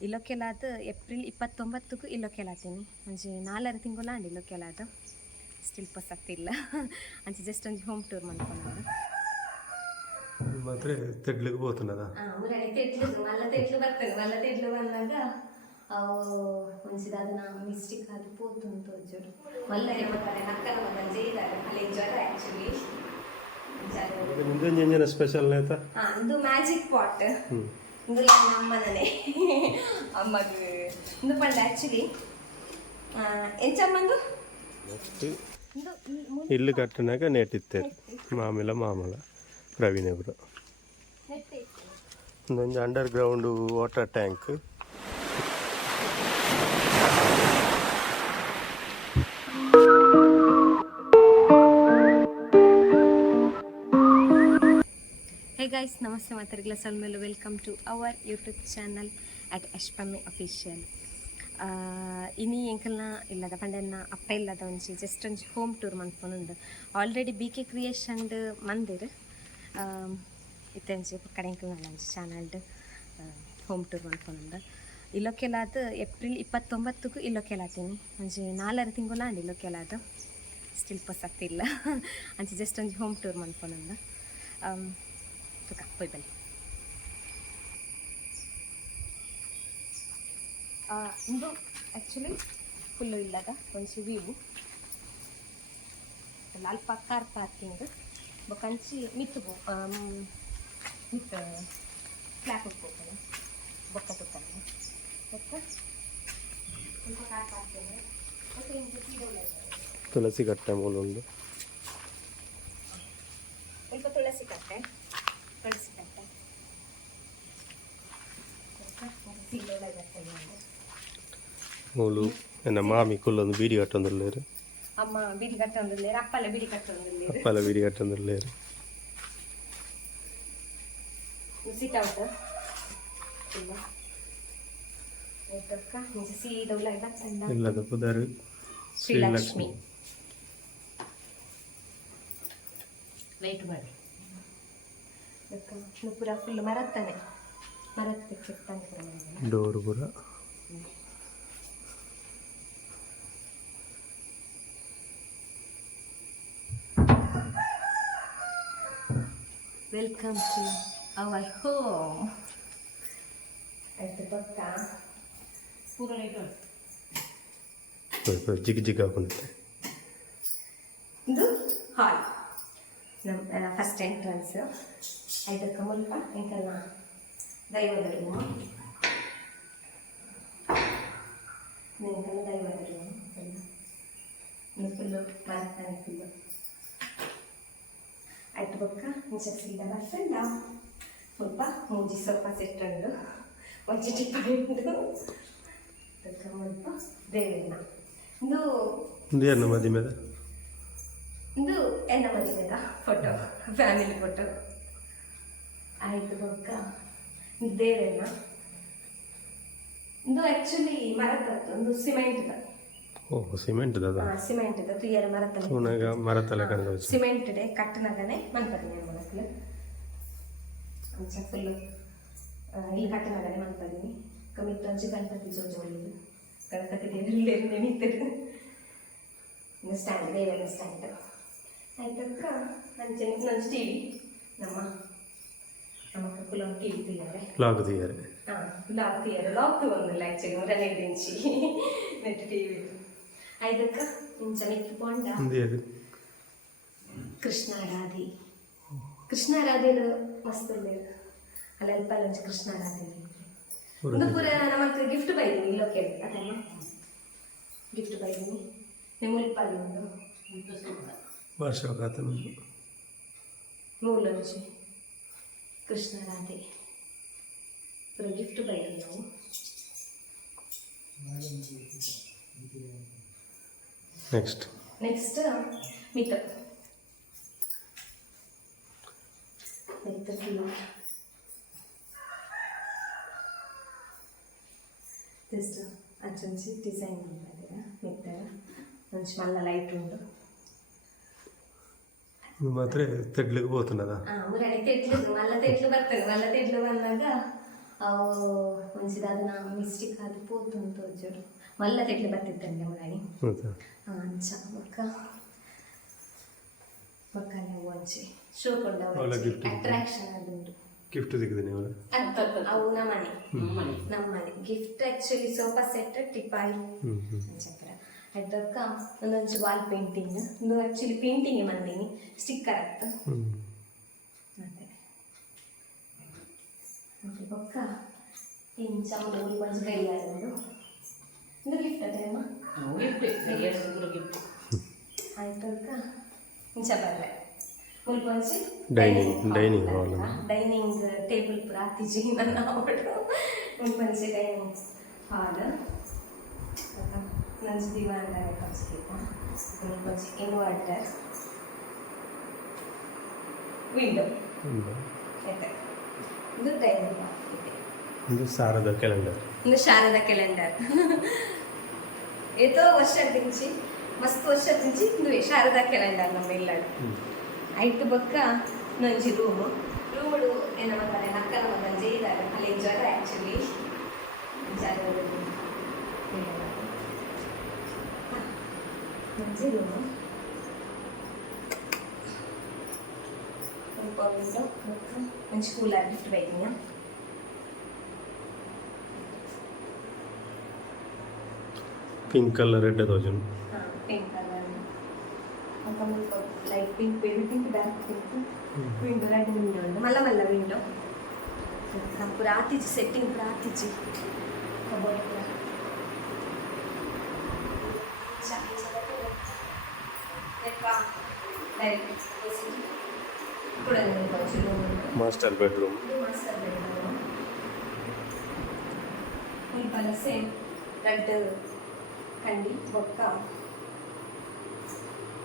ಇಲ್ಲೊಕ್ಕೆಲಾದ April ಇಪ್ಪತ್ತೊಂಬತ್ತಕ್ಕೂ ಇಲ್ಲೊಕ್ಕೆಲಾತೀನಿ ಅಂಜಿ ನಾಲ್ಕು ತಿಂಗಳು ಆಂಡ್ ಇಲ್ಲೊಕ್ಕೆಲಾದ ಸ್ಟಿಲ್ ಪಸಾಗ್ತಿಲ್ಲ ಅಂಚೆ ಜಸ್ಟ್ ಒಂದು ಹೋಮ್ ಟೂರ್ ಮಾಡ್ಕೊಂಡು ಮಾತ್ರ ತೆಗ್ಲಿಗೆ ಹೋಗ್ತನದ ಊರಲ್ಲಿ ಮಲ್ಲ ತೆಗ್ಲು ಬರ್ತದೆ. ಮಲ್ಲ ತೆಗ್ಲು ಬಂದಾಗ ಅವು ಮಿಸ್ಟೇಕ್ ಆಗಿ ಪೋತು ಅಂತ ಮಲ್ಲ ಮಗ ಅಲ್ಲಿ ಸ್ಪೆಷಲ್ ಆ ಅದು ಮ್ಯಾಜಿಕ್ ಪಾಟ್ ಹ್ಞೂ ಇದು தானே அம்மாக்கு இந்த பண்ணல ஆக்சுவலி ಎಂಚಮ್ಮಂದು ಇಲ್ಲು ಕಟ್ಟಿನಾಗ ನೆಟ್ಟಿತ್ತೇರು ಮಾಮೂಲ ಮಾಮೂಲ ಪ್ರವೀಣೆಬ್ರು ನೆಟ್ಟೆ ಒಂದೊಂದು underground water tank guys ನಮಸ್ತೆ ಮಾತಾಡಿಲ್ಲ ಸಲ್ಮೇಲೆ welcome to our YouTube channel at ಅಶ್ಪಮ್ಮೆ official ಇನಿ ಎಂಕಲ್ನ ಇಲ್ಲದ ಪಂಡನ್ನ ಅಪ್ಪ ಇಲ್ಲದ ಒಂಜಿ ಜಸ್ಟ್ ಒಂಜಿ ಹೋಮ್ ಟೂರ್ ಮನ್ಪೊಂದುಂಡು ಆಲ್ರೆಡಿ ಬಿ ಕೆ ಕ್ರಿಯೇಷನ್ಡ್ ಮಂದಿರ್ ಇತ್ತಂಜಿ ಕಡೆ ಎಂಕಲ್ ಒಂಜಿ ಚಾನಲ್ಡ್ ಹೋಮ್ ಟೂರ್ ಮನ್ಪೊಂದುಂಡು ಇಲ್ಲೊಕ್ಕೆಲಾದ ಏಪ್ರಿಲ್ ಇಪ್ಪತ್ತೊಂಬತ್ತಕ್ಕೂ ಇಲ್ಲೊಕ್ಕೆಲಾತೀನಿ ಒಂಜಿ ನಾಲ್ವರು ತಿಂಗಳು ಅಂಡ್ ಇಲ್ಲೊಕ್ಕೆಲಾದ ಸ್ಟಿಲ್ ಪೊಸಕ್ತಿಲ್ಲ ಅಂಚೆ ಜಸ್ಟ್ ಒಂಜಿ ಹೋಮ್ ಟೂರ್ ಮನ್ಪೊಂದುಂಡು ತುಕ ಪೋಯ್ ಬನ್ನಿ. ಇದು ಆ್ಯಕ್ಚುಲಿ ಫುಲ್ಲು ಇಲ್ಲದ ಒಂದು ವ್ಯೂ ಅಲ್ಪ ಕಾರ್ ಪಾರ್ಕಿಂಗ್ ಬೊಕಂಚಿ ಮಿತ್ತು? ಮಿತ್ ಕ್ಲಾಪ್ ಹೋಗ್ಬೋದು ಬೊಕ್ಕ ತುಕ್ಕನೆ ಬೊಕ್ಕ ಕಾರ್ ಪಾರ್ಕಿಂಗ್ ತುಳಸಿ ಕಟ್ಟೆ ಮೂಲುಂಡು ಸ್ವಲ್ಪ ತುಳಸಿ ಕಟ್ಟೆ. ತುಳಸಿ ಕಟ್ಟೆ ಸೀಲೋಳ ಕಟ್ಟೆ ಮೂಲು ಎನ್ನ ಮಾಮಿ ಕುಲ್ಲೊಂದು ಬೀಡಿ ಕಟ್ಟೊಂದುಲ್ಲೇರು ಅಮ್ಮ ಬಿಡಿ ಕಟ್ಟೊಂದಿಲ್ಲ ಅಪ್ಪಲ್ಲ ಬಿಡಿ ಕಟ್ಟೊಂದಿಲ್ಲ ಅಪ್ಪಲ ಬೀಡಿ ಕಟ್ಟೊಂದುಲ್ಲೇರು ಸಿಟ್ ಔಟ್ ಇಲ್ಲ ಆಯ್ತಕ್ಕ ನಿಜ ಸೀದಾ ಉಳ್ಳ ಚಂದ ಇಲ್ಲದ ಪುದರ್ ಶ್ರೀಲಕ್ಷ್ಮಿ ವೆಯ್ಟ್ ಮಾಡಿ ಪೂರ ಫುಲ್ ಮರತ್ತಾನೆ ಮರತ್ತೆ ಚೆಕ್ ಡೋರ್ ಪುರ ವೆಲ್ಕಮ್ ಟು ಅವರ್ ಹೋಮ್ ಆಯ್ತು ಪಕ್ಕ ಪೂರ ಜಿಗ್ ಜಿಗ್ ಹಾಕೊಂಡೆ ಇದು ಹಾಲ್ ನಮ್ಮ ಫಸ್ಟ್ ಎಂಟ್ರೆನ್ಸ್ ಐದಕ್ಕೆ ಮುಲ್ಪ ಎಂಕಲ್ನ ದೈವದ ರೂಮು ಎಂಕಲ್ನ ದೈವದ ರೂಮು ಇನ್ನು ಫುಲ್ಲು ಮರತಾನೆ ಫುಲ್ಲು ಆಯ್ತು ಬೊಕ್ಕ ಮುಂಚೆ ಸೀದಾ ಬರ್ಸಂಡ ಸ್ವಲ್ಪ ಮೂಜಿ ಸ್ವಲ್ಪ ಸೆಟ್ ಉಂಡು ಒಂಚೆ ಟಿಪ್ಪಣಿ ಉಂಡು ಅದಕ್ಕೆ ಮುಲ್ಪ ದೇವಣ್ಣ ಇದು ಒಂದು ಏನು ಮದಿಮೆದ ಇದು ಎನ್ನ ಮದುವೆದ ಫೋಟೋ ಫ್ಯಾಮಿಲಿ ಫೋಟೋ ಆಯ್ತು ಬೊಕ್ಕ ದೇವೆಲ್ಲ ಇದು ಆ್ಯಕ್ಚುಲಿ ಮರದದ್ದು ಒಂದು ಸಿಮೆಂಟ್ ಓ ಸಿಮೆಂಟ್ ಅದ ಸಿಮೆಂಟ್ ತುಯ್ಯರ ಮರತಲ್ಲ ಪುನಗ ಮರ ತಲೆ ಕಣಗ ಸಿಮೆಂಟ್ ಡೇ ಕಟ್ಟನಗನೆ ಮನ್ಪದಿನಿ ಮನಸ್ಲು ಅಂಚ ಫುಲ್ಲು ಇಲ್ಲಿ ಕಟ್ಟನಗನೆ ಮನ್ಪದಿನಿ ಕಮಿತ್ ಒಂಚು ಗಣಪತಿ ಜೋಜ ಒಳ್ಳೆದು ಗಣಪತಿ ದೇವರಲ್ಲಿ ನೆನೀತರು ಇನ್ನು ಸ್ಟ್ಯಾಂಡ್ ದೇವರ ಸ್ಟ್ಯಾಂಡ್ ಆಯ್ತಕ್ಕ ಅಂಚೆ ನಂಚು ಟಿ ವಿ ನಮ್ಮ நமக்கு குளம் டிவி தயாரே லாக் தயாரே லாக் தயாரே லாக் வந்துள்ள ஆக்சுவலி ஒரு அன்னைக்கு இருந்துச்சு நெட் டிவி ఐదక్క కృష్ణారాధి. కృష్ణారాధిలో మస్తు లేదు అలా వెళ్ళిపోయి నుంచి కృష్ణారాధి. గిఫ్ట్ బైది గిఫ్ట్ బైది మేము వెళ్ళిపోయి మూల నుంచి. కృష్ణ ఇప్పుడు గిఫ్ట్ బయట ఉన్నాము నెక్స్ట్ నెక్స్ట్ మిత మిత్తకి జస్ట్ అది డిజైన్ ఉంటుంది కదా మిత్త నుంచి మళ్ళీ లైట్ ఉండు. నువ్వు మాత్రమే తెడ్లకు పోతున్నదా? ఊరని తెడ్లు మళ్ళీ తెడ్లు పడుతుంది మళ్ళీ తెడ్లు పడినాక మంచిది అది నా మిస్టేక్ అది పోతుంది చూడు. మళ్ళీ తెడ్లు పట్టిద్దండి ఊరని అచ్చా పక్కనే వచ్చి చూకుండా అట్రాక్షన్ అది గిఫ్ట్ దిగుదని అవునా మనీ? నమ్మని gift actually sofa set teapoy. అని చెప్పారు. ಅದಕ್ಕ ಒಂದೊಂದು ವಾಲ್ ಪೇಂಟಿಂಗ್ ಒಂದು ಆಕ್ಚುಲಿ ಪೇಂಟಿಂಗ್ ಮಂದಿನಿ ಸ್ಟಿಕ್ಕರ್ ಆಗ್ತ ಹ್ಞೂ ಮತ್ತೆ ಮತ್ತೆ ಬೊಕ್ಕ ಇಂಚ ಮೂರು ಕೊಂಚ ಗಡಿಯಾರದು ಇದು ಗಿಫ್ಟ್ ಅದೇಮ್ಮ ಗಿಫ್ಟ್ ಗಿಫ್ಟ್ ಆಯ್ತು ಅಕ್ಕ ಇಂಚ ಬರ್ರೆ ಮೂರು ಕೊಂಚ Dining- dining hall. Dining table ಪೂರ ಆತಿಜಿ ನನ್ನ ಅವಳು ಮೂರು ಕೊಂಚ ಡೈನಿಂಗ್ ಹಾಲ್ ದಿವಾನ್ ಕಚ್ಚಿದ್ದ ಮೂರು ಕೊಂಚ ಇನ್ವರ್ಟರ್ ವಿಂಡೋ ಇದು ಟೈಮ್ ಇದು ಸಾರದ ಕ್ಯಾಲೆಂಡರ್ ಇದು ಶಾರದಾ ಕ್ಯಾಲೆಂಡರ್ ಏತೋ ವರ್ಷ ವರ್ಷದಿಂಚಿ ಮಸ್ತ್ ವರ್ಷ ವರ್ಷದಿಂಚಿ ಇಂದು ಶಾರದಾ ಕ್ಯಾಲೆಂಡರ್ ನಮ್ಮ ಇಲ್ಲ ಐಟು ಬೊಕ್ಕ ನಂಜಿ ರೂಮ್ ರೂಮುಡು ಏನ ಮಾಡ್ತಾರೆ ನಕ್ಕನ ಮಗನ ಜೈದಾರ ಅಲ್ಲಿ ಜ್ವರ ಆ್ಯಕ್ಚುಲಿ ನಂಜಿ మంచి కూల్ గిఫ్ట్ పెట్టినా పింక్ కలర్ రెడ్ రోజును పింక్ కలర్ ఒక light pink baby pink dark pink pink red window ఉంది మళ్ళీ మళ్ళీ విండో. ప్రార్థించి సెట్టింగ్ ప్రార్థించి cupboard కూడా ఇప్పుడు కొంచెం ಮಾಸ್ಟರ್ ಬೆಡ್ರೂಮ್ ಮಾಸ್ಟರ್ ಬೆಡ್ರೂಮ್ ಈ ಸೇಮ್ ರೆಡ್ ಕಂಡಿ ಬೊಕ್ಕ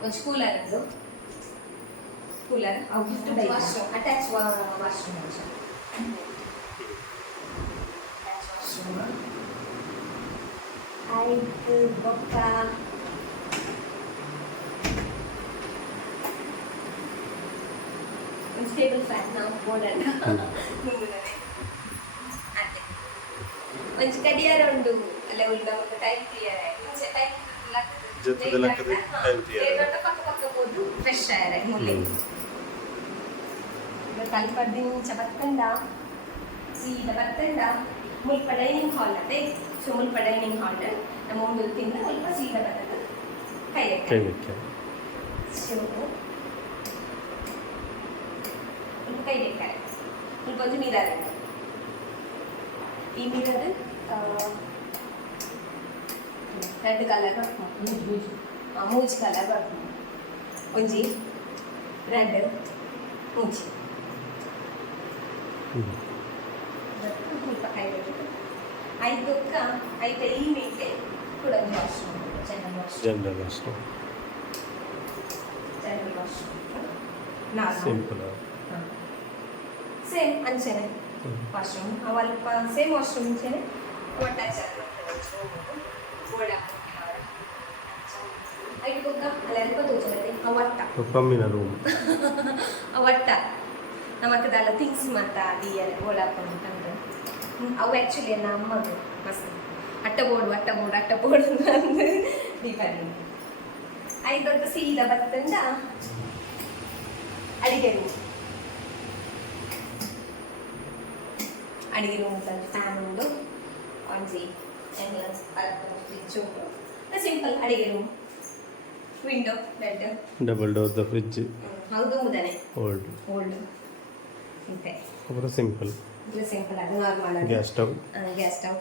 ಒಂದು ಕೂಲರ್ ಅದು ಕೂಲರ್ ಅವು ಗಿಫ್ಟ್ ವಾಶ್ರೂಮ್ ಅಟ್ಯಾಚ್ ವಾಶ್ರೂಮ್ ಆಯ್ತು ಬೊಕ್ಕ ಟೇಬಲ್ ಫ್ಯಾನ್ ನಾವು ಬೋರ್ಡನ್ನು ಅದೇ ಒಂಚು ಕಡಿಯಾರ ಉಂಡು ಅಲ್ಲ ಉಂಡ ಒಂದು ಟೈಮ್ ಕ್ಲಿಯರ್ ಮುಂಚೆ ಟೈಮ್ ಟೈಮ್ ಕ್ಲಿಯರ್ ಪಕ್ಕ ಪಕ್ಕ ಹೋದ್ರು ಫ್ರೆಶ್ ಆಯ್ರೆ ಮುಲ್ಲೆ ಕಲ್ಪದಿಂದ ಬತ್ತಂಡ. ಸೀದ ಬತ್ತಂಡ. ಮುಲ್ಪ ಡೈನಿಂಗ್ ಹಾಲ್ ಅದೇ. ಸೊ ಮುಲ್ಪ ಡೈನಿಂಗ್ ಹಾಲ್ ನಮ್ಮ ಒಂದು ತಿಂಗಳು ಸ್ವಲ್ಪ ಸೀದ ಬರ್ತದೆ ಕೈ ಕೈ ಸೊ ಕೈ ಬೇಕಾರೆ ಮುಲ್ಪ ಒಂದು ಮಿರರ್ ಈ ಮಿರರ್ ರೆಡ್ ಕಲರ್ ಮೂಜಿ ಕಲರ್ ಬರ್ತದೆ ಒಂಜಿ ರೆಡ್ ಮೂಜಿ ಹ್ಞೂ ಸ್ವಲ್ಪ ಕೈ ಬಿಟ್ಟು ಐದಕ್ಕ ಐದು ಈ ಮೇಲೆ ಕೂಡ ಒಂದು ವಾಶ್ರೂಮ್ ಜನರಲ್ ವಾಶ್ರೂಮ್ ಜನರಲ್ ಅಷ್ಟು ಜನರಲ್ ವಾಶ್ರೂಮ್ ನಾಲ್ಕು ಸಿಂಪಲ್ ಸೇಮ್ ಅಂಚೆನೆ ವಾಶ್ರೂಮ್ ಅವಲ್ಪ ಸೇಮ್ ವಾಶ್ರೂಮ್ ಅಂಚೆನೆ ಅಟ್ಯಾಚ್ ಗೋಡ ಐದು ಬುಕ್ಕ ಅಲ್ಲಿ ಅಲ್ಪ ತೋಚಲತ್ತೆ ಅವಟ್ಟ ಪಮ್ಮಿನ ರೂಮ್ ಅವಟ್ಟ ನಮಕ್ಕದಲ್ಲ ಥಿಂಗ್ಸ್ ಮತ್ತ ದಿಯರ್ ಗೋಳಪ್ಪ ಅಂತಂದ್ರೆ ಅವು ಆ್ಯಕ್ಚುಲಿ ನಮ್ಮ ಅಮ್ಮದು ಮಸ್ತ್ ಅಟ್ಟ ಬೋರ್ಡು ಅಟ್ಟ ಬೋರ್ಡು ಅಟ್ಟ ಬೋರ್ಡು ಅಂದು ದೀಪಾವಳಿ ಐದು ದೊಡ್ಡ ಸೀದಾ ಬತ್ತಂದ ಅಡಿಗೆ ರೂಮ್ ಅಡುಗೆ ರೂಮ್ ಫ್ಯಾನ್ ಉಂಟು ಒಂಜಿ ಎಲ್ಲ ಫ್ರಿಜ್ ಉಂಟು. ಸಿಂಪಲ್ ಅಡುಗೆ room window bed double door the fridge ಹೌದು ಮುದನೆ ಓಲ್ಡ್ ಓಲ್ಡ್ ಇದೆ ಅಪರ ಸಿಂಪಲ್ ಇದು ಸಿಂಪಲ್ ಅದು normal gas stove gas stove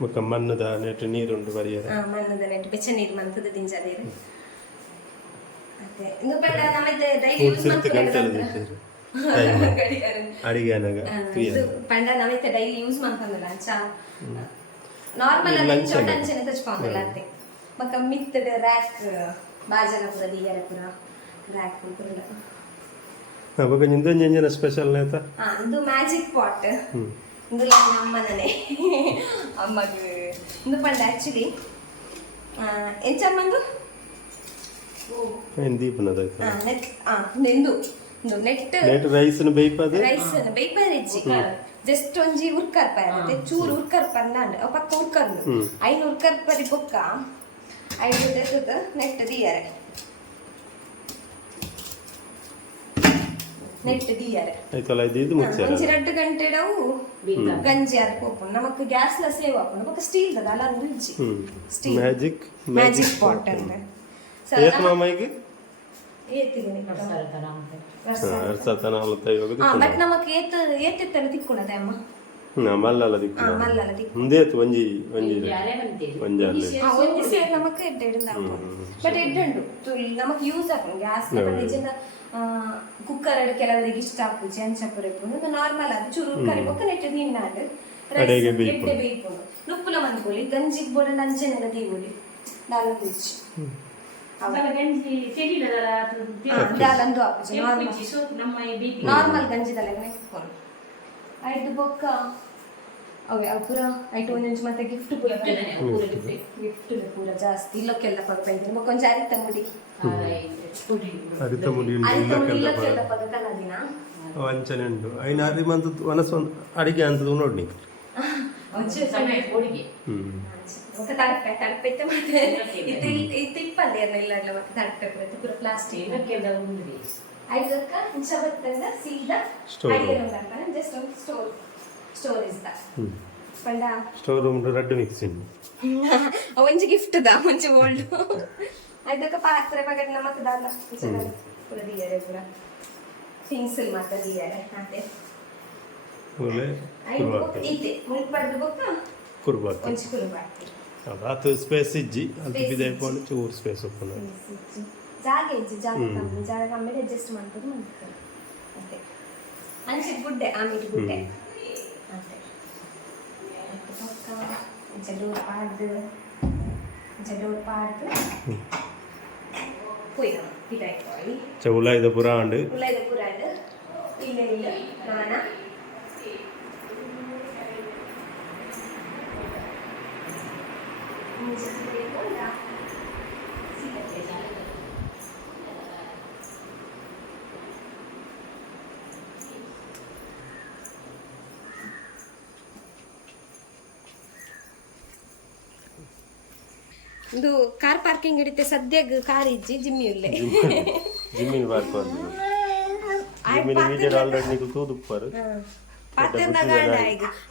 ಬೊಕ್ಕ ಮಣ್ಣದ ನೀರು ನೀರುಂಡು ಬರಿಯದ. ಮಣ್ಣದ ನೆಟ್ಟು ಬೆಚ್ಚ ನೀರು ಮಂತದ ದಿಂಜ ನೀರು. ಅದೇ ಬೇಡ ನಮ್ಮದು ಡೈಲಿ ಯೂಸ್ ಮಾಡ್ತೀವಿ ಪಂಡ ನಮಗೆ ಡೈಲಿ ಯೂಸ್ ಮಾಡ್ಕೊಂಡಲ್ಲ ಚಾ ನಾರ್ಮಲ್ lunch ಚೋಟ. ಅಂಚನೆ ತಚ್ಕೊಂಡಲ್ಲ ಅಂತೆ ಮಿತ್ತದ ರ್ಯಾಕ್ ಬಾಜನ ಪುರ ದಿಯರ ಪುರ ರ್ಯಾಕ್ ಪುರ ಅವಾಗ ನಿಂದ ಎಂಜಿನ ಸ್ಪೆಷಲ್ ನೇತ ಹಾ ಇದು ಮ್ಯಾಜಿಕ್ ಪಾಟ್ ಇದು ನಮ್ಮನೇ ಅಮ್ಮಗೆ ಇದು ಪಂಡ ಆಕ್ಚುಲಿ ಎಂಚಮ್ಮಂದು ದೀಪನದ ದೀಪನದಾಯ್ತು ನೆಟ್ ನೆಂದು ಇದು ನೆಟ್ ನೆಟ್ ರೈಸ್ನ ಬೇಯ್ಪದು ರೈಸ್ ಬೇಯ್ಪದ ಹೆಚ್ಚಿ ಜಸ್ಟ್ ಒಂಜಿ ಉರ್ಕರ್ಪ ಇರುತ್ತೆ ಚೂರು ಉರ್ಕರ್ಪನ್ನ ಅವ್ ಪಕ್ಕ ಉರ್ಕರ್ನು ಐನು ಉರ್ಕರ್ಪರಿ ಬೊಕ್ಕ ಐದು ತೆತ್ತದ ನೆಟ್ ದಿಯರೆ ನೆಟ್ ದಿಯರೆ ಆಯ್ತಲ್ಲ ಇದು ಇದು ಮುಚ್ಚಲ್ಲ ಒಂಜಿ ಎರಡು ಗಂಟೆ ನಾವು ಗಂಜಿ ಅದು ಪೋಪುಂಡು ನಮಕ್ ಗ್ಯಾಸ್ ಲ ಸೇವ್ ಆಪುಂಡು ಬೊಕ್ಕ ಸ್ಟೀಲ್ ದ ಅಲ್ಲ ರುಚಿ ಹ್ಮ್ ಸ್ಟೀಲ್ ಮ್ಯಾಜಿಕ್ ಮ್ಯಾಜಿಕ್ ಪಾಟ್ ಅಂದ್ರೆ ಸೊ ಏತ್ ಮಾಮಾಯಿಗೆ ಬಟ್ ನಮಕ್ ಏತ್ ಏತೆತ್ತಲ್ಲ ತಿಕ್ಕೊಳದೆ ಅಮ್ಮ? ಮಲ್ಲಲ್ಲ ಮುಂದೆ ಒಂಜಿ ಒಂಜಿ ಒಂಜಿ ಸೇರ್ ನಮಕ್ ಎಡ್ಡೆ ಇಡುಂದು ಬಟ್ ಎಡ್ಡುಂಡು ತುಲ್ ನಮಕ್ ಯೂಸ್ ಆಪುಂಡು ಗ್ಯಾಸ್ ನಿಜಂಗ ಕುಕ್ಕರ್ ಅಡ್ ಕೆಲವರಿಗೆ ಇಷ್ಟ ಆಪುಜಿ ಅಂಚಪುರ ಇಪ್ಪುಂಡು ನಾರ್ಮಲ್ ಅದು ಚೂರು ಕರಿ ಬೊಕ್ಕ ನೆಟ್ಟು ನಿನ್ನಾಡು ರೈಸ್. ಎಡ್ಡೆ ಬೇಯ್ಪುಂಡು. ನುಪ್ಪುಲ ಮನ್ಪೊಲಿ ಗಂಜಿಗ್ ಬೋಡ ಅಂಚನೆಲ್ಲ ದೀವುಲಿ ದಾಲ ನಾರ್ಮಲ್ ಗಂಜಿದಲ್ಲ ಐದು ಬೊಕ್ಕ. ಅವೇ ಪೂರ? ಐಟು ಒಂದೊಂದು ಮತ್ತೆ ಗಿಫ್ಟ್ ಪೂರ ಗಿಫ್ಟ್ ಪೂರ ಜಾಸ್ತಿ. ಇಲ್ಲಕ್ಕೆಲ್ಲ ಪಡ್ಕೊಂತೀನಿ ಬೊಕ್ಕ ಒಂಚ ಅರಿತ ಮುಡಿ ಅರಿತ ಮುಡಿ ಇಲ್ಲಕ್ಕೆಲ್ಲ ಪದಕಲ್ಲ ದಿನ? ವಂಚನೆ ಉಂಟು. ಐನ ಅಡಿಗೆ ಅಂತದ್ದು ನೋಡಿ ಸಮಯ ತಡಪೆ ತಡಪೆ ಇತ್ತು ಮತ್ತೆ ಇದು ಇದು ಇಪ್ಪಲ್ಲಿ ಏನಿಲ್ಲ ಅಲ್ಲ ಮತ್ತೆ ತಡಪೆ ಬರುತ್ತೆ ಪೂರ ಪ್ಲಾಸ್ಟಿಕ್ ಐದು ಅಕ್ಕ ಇಂಚ ಬರ್ತಂದ ಸೀದಾ ಐದು ಜಸ್ಟ್ ಒಂದು ಸ್ಟೋರ್ ಸ್ಟೋರ್ ಇಸ್ದ ಪಂಡ ಸ್ಟೋರ್ ರೂಮ್ ರೆಡ್ ಮಿಕ್ಸಿಂಗ್ ಒಂಜಿ ಗಿಫ್ಟ್ ದ ಒಂಜಿ ಗೋಲ್ಡ್ ಐದಕ್ಕ ಪಾತ್ರೆ ಬಗೆಟ್ ನಮಕ್ ದಾಲ ಪೂರ ದಿಯರೆ ಪೂರ ಥಿಂಗ್ಸಲ್ ಮಾತ್ರ ದಿಯರೆ ಅದೇ ಐದು ಇದೆ ಮುನ್ಪಡ್ದು ಬೊಕ್ಕ ಕುರ್ಬಾಕಿ ಒಂಜಿ ಕುರ್ಬಾಕಿ ಅದು ಸ್ಪೇಸ್ ಇಜ್ಜಿ ಅದು ಬಿದೆ ಪೋಂಡು ಚೂರು ಸ್ಪೇಸ್ ಒಪ್ಪನ ಜಾಗ ಇಜ್ಜಿ ಜಾಗ ಕಮ್ಮಿ ಜಾಗ ಕಮ್ಮಿ ಅಡ್ಜಸ್ಟ್ ಮಾಡ್ಬೋದು ಮಾಡ್ತಾರೆ ಅದೇ ಅಂಚೆ ಗುಡ್ಡೆ ಆಮೇಲೆ ಗುಡ್ಡೆ ಅದೇ ಪಕ್ಕ ಡೋರ್ ಪಾಡ್ದು ಡೋರ್ ಪಾಡ್ದು പോയി ഇതായി പോയി ಚೌಲ ಇದು ಪುರ ಆಂಡು ഉള്ളത് കൂടാണ്ട് ഇല്ല ഇല്ല നാന ಇದು ಕಾರ್ ಪಾರ್ಕಿಂಗ್ ಇಡುತ್ತೆ ಸದ್ಯಗ್ ಕಾರ್ ಇಜ್ಜಿ ಜಿಮ್ಮಿ ಉಲ್ಲೆ ಜಿಮ್ಮಿನ ಪಾರ್ಕ್ ಬಂದು ಜಿಮ್ಮಿನ ಮೀಡಿಯಲ್ ಆಲ್ರೆಡಿ ನೀವು ತೂದು ಉಪ್ಪರು. ಪಾತೆರ್ನಾಗ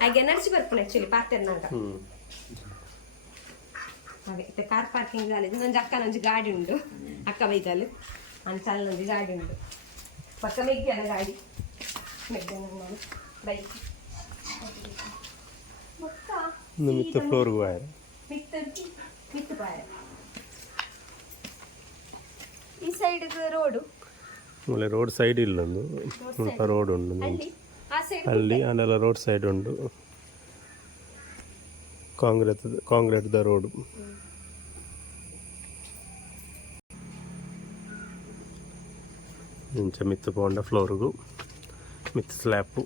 ಆಗ ಎನರ್ಜಿ ಬರ್ಪುಣ ಆಕ್ಚುಲಿ ಪಾತೆರ್ನಾಗ ಹ್ಮ್ ಹಾಗೆ ಮತ್ತೆ ಕಾರ್ ಪಾರ್ಕಿಂಗ್ ಕಾಲೇಜ್ ನಂಜಿ ಅಕ್ಕನ ಒಂಜಿ ಗಾಡಿ ಉಂಡು ಅಕ್ಕ ಬೈಕಲ್ ನನ್ನ ಸಣ್ಣ ಒಂಜಿ ಗಾಡಿ ಉಂಡು ಪಕ್ಕ ಮೆಗ್ಗಿಯನ ಗಾಡಿ ಮೆಗ್ಗಿಯನ ಬೈಕ್ ಪಕ್ಕ ಇನ್ನು ಮಿತ್ತ ಫ್ಲೋರ್ಗೂ ಆಯ್ರ ಮಿತ್ತ ಮಿತ್ತ ಪಾಯ ಈ ಸೈಡ್ ರೋಡು ಆಮೇಲೆ ರೋಡ್ ಸೈಡ್ ಇಲ್ಲೊಂದು ಸ್ವಲ್ಪ ರೋಡ್ ಉಂಡು ಅಲ್ಲಿ ಆ ಸೈಡ್ ಅಲ್ಲಿ ಅಲ್ಲೆಲ್ಲ ರೋಡ್ ಸೈಡ್ ಉಂಡು కాంగ్రెస్ కాంగ్రెట్ ద రోడ్. ఇంకా మిత్తు పోండ ఫ్లోరుగు మిత్ స్లాబ్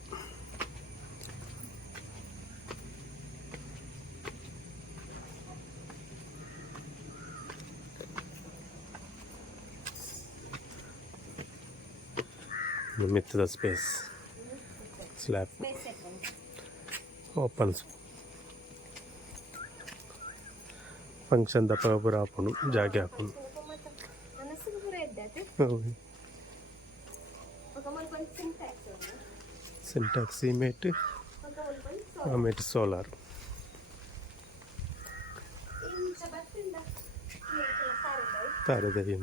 మిత్ ద స్పేస్ స్లాబ్ ఓపెన్ ಫಂಕ್ಷನ್ದ ಪರ ಹಾಕೊಂಡು ಜಾಗೆ ಹಾಕೊಂಡು ಸಿಂಟ್ಯಾಕ್ಸ್ ಸಿಮೆಂಟ್ ಆಮೇಲೆ ಸೋಲಾರು ತಾರದಯ್ಯ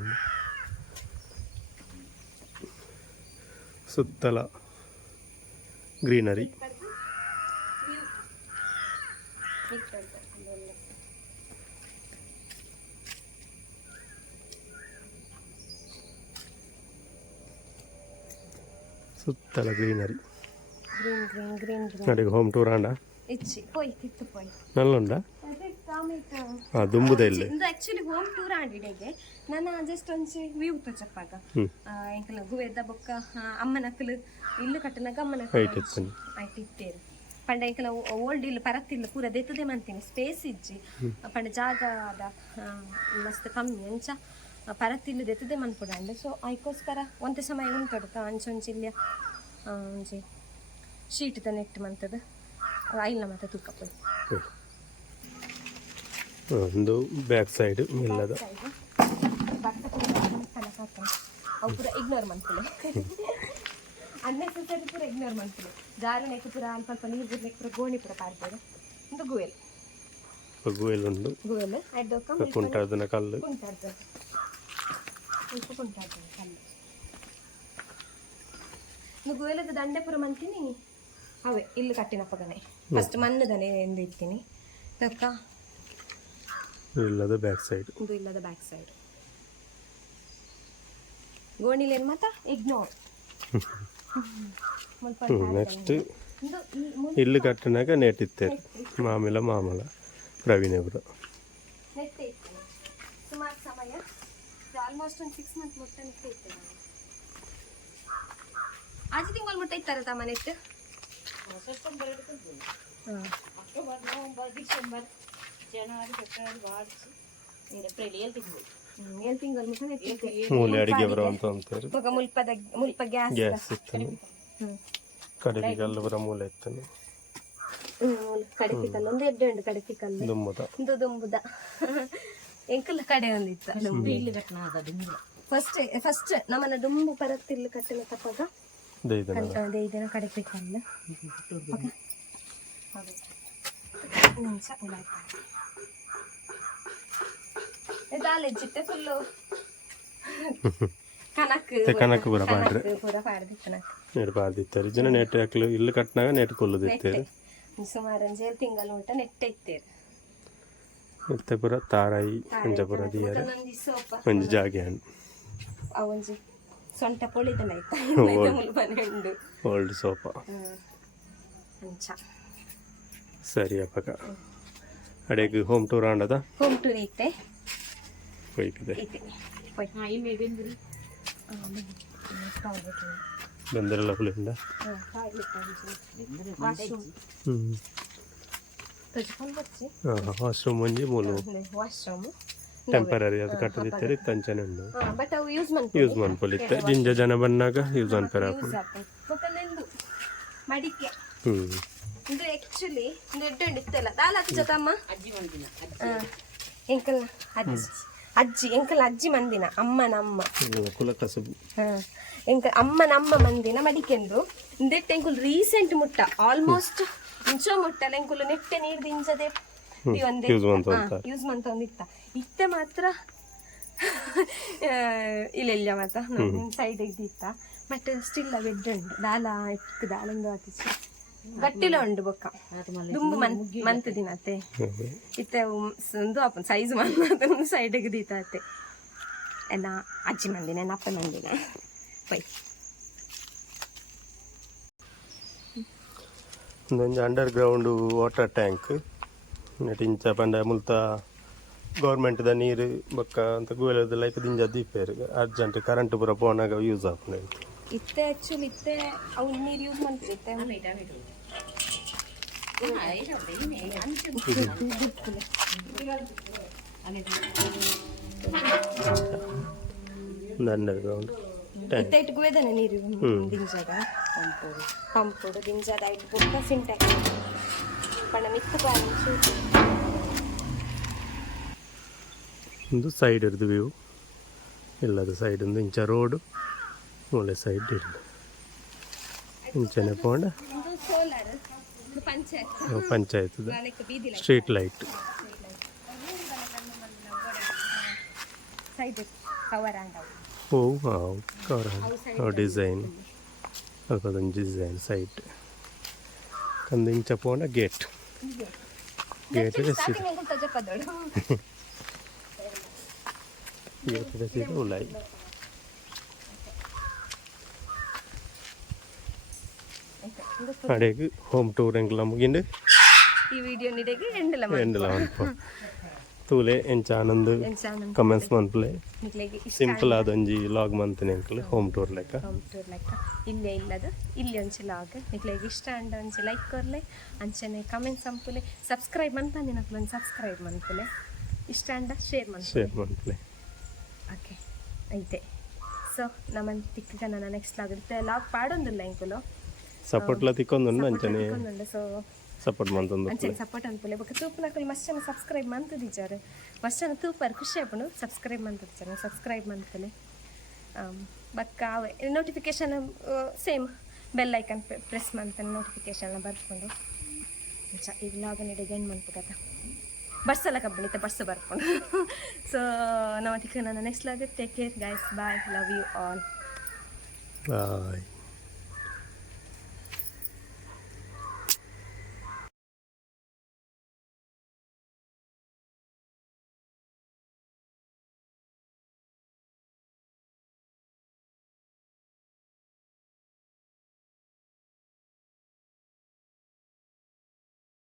ಸುತ್ತಲ ಗ್ರೀನರಿ ಸುತ್ತಲ ಗ್ರೀನರಿ. ನಡಿಗೆ ಹೋಮ್ ಟೂರ್ ಆಂಡ? ನಲ್ಲುಂಡ? ಹಾ ಇಲ್ಲ ಇಲ್ಲಿ ಆಕ್ಚುಲಿ ಹೋಮ್ ಟೂರ್ ಆಡಿಡೆಗೆ ನಾನು ಜಸ್ಟ್ ಒಂಚೆ ವ್ಯೂ ತೋಚಪ್ಪಾಗ. ಎಂಕಲ ಗುವೇದ ಬೊಕ್ಕ ಅಮ್ಮನ ಅಕ್ಕಲು ಇಲ್ಲು ಕಟ್ಟನಾಗ ಅಮ್ಮನ ಐಟ್ ಇತ್ತೇರು ಪಂಡ ಎಂಕಲ ಓಲ್ಡ್ ಇಲ್ಲು ಇಲ್ಲ ಪೂರ ದೆತ್ತದೆ ಮಂತೀನಿ. ಸ್ಪೇಸ್ ಇಜ್ಜಿ. ಪಂಡ ಜಾಗ ಮಸ್ತ್ ಕಮ್ಮಿ ಅಂಚ. ಪರತ್ತಿಲ್ಲ ದೆತ್ತದೆ ಮನ್ಪುಡಂಡು ಸೊ ಐಕೋಸ್ಕರ ಒಂತೆ ಸಮಯ ಉಂಟು ಅಂಚೊಂಚಿಲ್ಯ ಒಂಜಿ ಶೀಟ್ ನೆಟ್ ಮಂತದ ಐಲ್ನ ಮತ್ತೆ ತೂಕಪ್ಪು ಒಂದು ಬ್ಯಾಕ್ ಸೈಡ್ ಇಲ್ಲದ. ಅವು ಪೂರ ಇಗ್ನೋರ್ ಮಾಡ್ತಲೆ ಅನ್ನೆಸರಿ ಪೂರ ಇಗ್ನೋರ್ ಮಾಡ್ತೀವಿ ಜಾರು ನೆಕ್ ಪೂರ ಅಲ್ಪ ಅಲ್ಪ ನೀರು ಬಿಡ್ಲಿಕ್ಕೆ ಪೂರ ಗೋಣಿ ಪೂರ ಪಾಡ್ತದೆ ಒಂದು ಗುವೆಲ್ ಗುವೆಲ್ ಉಂಡು ಗುವೆಲ್ ಕುಂಟಾದನ ಕಲ್ಲು. ಕುಂಟಾಡ್ತದೆ ಸ್ವಲ್ಪ ಕುಂಟಾಡ್ತದೆ ಕಲ್ಲು ಇನ್ನು ಗುವೆಲದ ದಂಡೆ ಪುರ ಮಂತೀನಿ ಅವೇ ಇಲ್ಲಿ ಕಟ್ಟಿನ ಪಗನೆ ಫಸ್ಟ್ ಮಣ್ಣದನೆ ಎಂದು ಇರ್ತೀನಿ ತಕ್ಕ ಇಲ್ಲದ ಬ್ಯಾಕ್ ಸೈಡ್ ಇದು ಇಲ್ಲದ ಬ್ಯಾಕ್ ಸೈಡ್ ಗೋಣಿಲೇನು ಮಾತ ಇಗ್ನೋರ್ ಮುಲ್ಪ ನೆಕ್ಸ್ಟ್ ಇದು ಈ ಮುಲ್ ಇಲ್ಲು ಕಟ್ಟಿನಾಗ ನೆಟ್ ಆಲ್ಮೋಸ್ಟ್ ಒಂದು ಸಿಕ್ಸ್ ಮಂತ್ ಮುಟ್ಟ ನೆಟ್ಟೆ ಇತ್ತು ಆಚೆ ತಿಂಗಳು ಮುಟ್ಟ ಇತ್ತಾರ ತಮ್ಮ ನೆಟ್ ಸೆಪ್ಟೆಂಬರ್ ಹಿಡ್ಕೊಂಡು ಹಾಂ. ಅಕ್ಟೋಬರ್ ನವೆಂಬರ್ ಡಿಸೆಂಬರ್ ಜನವರಿ ಫೆಬ್ರವರಿ ಮಾರ್ಚ್ ಏಪ್ರಿಲ್ ಏಳು ತಿಂಗಳು. ಏಳು ತಿಂಗಳು ಮೂಲೆ ಅಡಿಗೆ ಅಂತಾರೆ ಮುಲ್ಪ ಗ್ಯಾಸ್ ಗ್ಯಾಸ್ ಬರೋ ಮೂಲೆ ಕಡಪಿ ಕಲ್ಲು. ಒಂದು ಎಡ್ಡೆ ಉಂಟು ಕಡಪಿ ಕಲ್ಲು. ದುಮ್ಮದ ದುಂಬುದ. ಎಂಕಲ್ಲ ಕಡೆ ಒಂದಿತ್ತ. ಇಲ್ಲಿ ಕಟ್ಟಣ ಫಸ್ಟ್ ಫಸ್ಟ್ ನಮ್ಮನ್ನ ದುಂಬು ಪರತ್ತಿಲ್ಲ ಕಟ್ಟಲ ತಪ್ಪಾಗ ಅದೇ ಇದನ್ನ ಕಡಪಿ ಕಲ್ಲು ನಿಮಿಷ ಇದಾಲೆ ಚಿಟ್ಟೆ ಫುಲ್ಲು. ಕನಕ್ ಪೂರ ಪಾಡ್ರೆ. ನೆಟ್ ಪಾರ್ದಿತ್ತಾರೆ ಜನ ನೆಟ್ ಹಾಕಲು ಇಲ್ಲಿ ಕಟ್ನಾಗ ನೆಟ್ ಕೊಲ್ಲುದಿತ್ತೇರು. ಸುಮಾರು ಏಳು ತಿಂಗಳು ಊಟ ನೆಟ್ಟೆ ಇತ್ತೇರು. ಮತ್ತೆ ಪುರ ತಾರಾಯಿ ಅಂಜಪುರ ದಿಯಾರ ಒಂಜಿ ಜಾಗೆ ಹಣ್ಣು ಅವೊಂಜಿ ಸೊಂಟ ಪೊಳಿದನ ಆಯ್ತಾ ಮುಲ್ಪನೆ ಉಂಡು ಓಲ್ಡ್ ಸೋಫಾ ಅಂಚ. ಸರಿ ಅಪ್ಪಕ ಅಡೆಗ್ ಹೋಮ್ ಟೂರ್ ಆಂಡದ? ಹೋಮ್ ಟೂರ್ ಐತೆ. ಹೋಯ್ತಿದೆ. ಐತೆ. ಹೋಯ್. ಹಾಂ ಇಮೆ ಬೆಂದ್ರಿ. ಬಂದಿರಲ್ಲ ಹುಲಿಂದ ಹ್ಞೂ ಹಾಂ ವಾಶ್ರೂಮ್ ಒಂಜಿ ಮೂಲು ವಾಶ್ರೂಮ್ ಟೆಂಪರರಿ ಅದು ಕಟ್ಟದಿತ್ತರಿ ತಂಚನೆ ಉಂಡು ಬಟ್ ಅವು ಯೂಸ್ ಮಾಡ್ತೀವಿ ಯೂಸ್ ಮನ್ಪೊಲಿತ್ತೆ ಜಿಂಜ ಜನ ಬಂದಾಗ ಯೂಸ್ ಯೂಸ್ ಆಗ್ತದೆ ಮತ್ತೊಂದು ಮಡಿಕೆ ಹ್ಮ್ ಇದು ಆಕ್ಚುಲಿ ದೊಡ್ಡ ಇತ್ತಲ್ಲ ದಾಲ ಅದು ಜೊತಮ್ಮ ಅಜ್ಜಿ ಮಂದಿನ ಎಂಕಲ್ ಅಜ್ಜಿ ಅಜ್ಜಿ ಎಂಕಲ್ ಅಜ್ಜಿ ಮಂದಿನ ಅಮ್ಮನ ಅಮ್ಮ ಕುಲ ಕಸಬು ಹ. ಎಂಕ ಅಮ್ಮನ ಅಮ್ಮ ಮಂದಿನ ಮಡಿಕೆಂದು ಇಂದೆ ಎಂಕುಲ್ ರೀಸೆಂಟ್ ಮುಟ್ಟ ಆಲ್ಮೋಸ್ಟ್ ಇಂಚೋ ಮುಟ್ಟಲ್ಲ ಇಂಕುಲು ನೆಟ್ಟೆ ನೀರ್ದು ಇಂಚದೆ ಮಂತ ಯೂಸ್ ಮಂತ ಒಂದಿತ್ತ ಇತ್ತೆ. ಮಾತ್ರ ಇಲ್ಲ ಮಾತ ಸೈಡ್ ಇದ್ದಿತ್ತ ಬಟ್ ಸ್ಟಿಲ್ ಬೆಡ್ ಉಂಡು ದಾಲ ಇಕ್ಕ ದಾಲಂದು ಆತಿಸಿ ಗಟ್ಟಿಲ ಉಂಡು ಬೊಕ್ಕ. ದುಂಬು ಮನ್ ಮಂತ್ ದಿನತೆ ಇತ್ತೆ ಒಂದು ಅಪ್ಪ ಸೈಜ್ ಮಂದ ಒಂದು ಸೈಡಿಗೆ ದೀತಾತೆ ಎನ್ನ ಅಜ್ಜಿ ಮಂದಿನ ಅಪ್ಪ ಮಂದಿನ. ಬೈ. ಒಂದೊಂದು ಅಂಡರ್ ಗ್ರೌಂಡ್ ವಾಟರ್ ಟ್ಯಾಂಕ್ ನೆಟ್ ಇಂಚ ಪಂಡ ಮುಲ್ತ ಗೌರ್ಮೆಂಟ್ದ ನೀರು ಬೊಕ್ಕ ಅಂತ ಗೋಲದ ಲೈಕ್ ದಿಂಜ ದೀಪೇರು ಅರ್ಜೆಂಟ್ ಕರೆಂಟ್ ಪೂರ ಪೋನಾಗ ಯೂಸ್ ಆಗ್ತದೆ ಇತ್ತೆ ಆಕ್ಚುಲಿ ಇತ್ತೆ ಅವು ನೀರು ಯೂಸ್ ಒಂದು ಅಂಡರ್ ಗ್ರೌಂಡ್ ಟ್ಯಾಂಕ್ ಇತ್ತೆ ಇಟ್ಟು ಗೋಯ್ದಾನೆ ನೀರು ದಿಂಜಾದ ಪಂಪೋಡು ಪಂಪುಡು ದಿಂಜಾದ ಇಟ್ಟು ಬುಕ್ಕ ಸಿಂಟ್ಯಾಕ್ ಪಣ ಮಿತ್ತು ಪಾಲಿಂಚು ಇಂದು ಸೈಡ್ ಇರ್ದು ವ್ಯೂ ಇಲ್ಲದ ಸೈಡ್ ಒಂದು ಇಂಚ ರೋಡು ಮೂಳೆ ಸೈಡ್ ಇರ್ದು. ಇಂಚನೆ ಪೋಂಡ ಪಂಚಾಯತ್ ಸ್ಟ್ರೀಟ್ ಲೈಟ್ ಓ ಹಾಂ ಕವರ್ ಡಿಸೈನ್ പതിനഞ്ച് ഡിസൈൻസായിട്ട് കന്തിച്ചപ്പോണ്ട ഗേറ്റ്. ഗേറ്റ് ഗേറ്റ് രസീത് ഉള്ളായി അവിടേക്ക് ഹോം ടൂർ എങ്കിലും നമുക്കിന്റെ ഈ വീഡിയോ എണ്ടിലാണ് ഇപ്പം ತೂಲೆ ಎಂಚ ಆನಂದ್ ಕಮೆಂಟ್ಸ್ ಮನ್ಪುಲೆ ನಿಕ್ಲೆಗೆ ಇಷ್ಟ ಸಿಂಪಲ್ ಆದೊಂಜಿ ಲಾಗ್ ಮಂತನೆ ಅಂಕಲ್ ಹೋಮ್ ಟೂರ್ ಲೆಕ್ಕ. ಹೋಮ್ ಟೂರ್ ಲೆಕ್ಕ. ಇಲ್ಲೇ ಇಲ್ಲದ ಇಲ್ಲಿ ಒಂಚಿ ಲಾಗ್ ನಿಕ್ಲೆಗ್ ಇಷ್ಟ ಅಂಡ ಒಂಚಿ ಲೈಕ್ ಕೊರ್ಲೆ ಅಂಚನೆ ಕಮೆಂಟ್ಸ್ ಅಂಪುಲೆ ಸಬ್ಸ್ಕ್ರೈಬ್ ಮನ್ಪಂದಿ ನಕ್ಲು ಒಂದು ಸಬ್ಸ್ಕ್ರೈಬ್ ಮನ್ಪುಲೆ ಇಷ್ಟ ಅಂಡ ಶೇರ್ ಮನ್ಪುಲೆ ಶೇರ್ ಮನ್ಪುಲೆ ಓಕೆ ಐತೆ. ಸೊ ನಮ್ಮ ತಿಕ್ಕ ನನ್ನ ನೆಕ್ಸ್ಟ್ ಲಾಗ್ ಲಾಗ್ ಪಾಡೊಂದಿಲ್ಲ ಇಂಕುಲು ಸಪೋರ್ಟ್ಲ ತಿಕ್ಕೊಂದುಂಡು ಅಂಚನೆ. ಸೊ ಸಪೋರ್ಟ್ ಮಂತೊಂದು ಅಂಚೆ ಸಪೋರ್ಟ್ ಅನ್ಪುಲೆ ಬೊಕ ತೂಪುನಕುಲು ಮಸ್ಟ್ ಜನ ಸಬ್ಸ್ಕ್ರೈಬ್ ಮಂತು ಮಸ್ಟ್ ಜನ ತೂಪರ್ ಖುಷಿ ಆಪುಂಡು ಸಬ್ಸ್ಕ್ರೈಬ್ ಮಂತುದಿಜ್ಜಾರು ಸಬ್ಸ್ಕ್ರೈಬ್ ಮಂತಲೆ ಬಕ್ಕ ಕಾವೆ notification same bell icon press ಮಂತನೆ notification ಬರ್ಕೊಂಡು ಅಂಚ ಈ ವ್ಲಾಗ್ ನೆಡೆಗೆ ಏನು ಮನ್ಪು ಕಥ ಬಸ್ ಎಲ್ಲ ಕಬ್ಬಣಿತ್ತೆ ಬಸ್ ಬರ್ಕೊಂಡು ಸೊ ನಾವು ಅದಕ್ಕೆ ನನ್ನ next ಲಾಗ take care guys bye love you all bye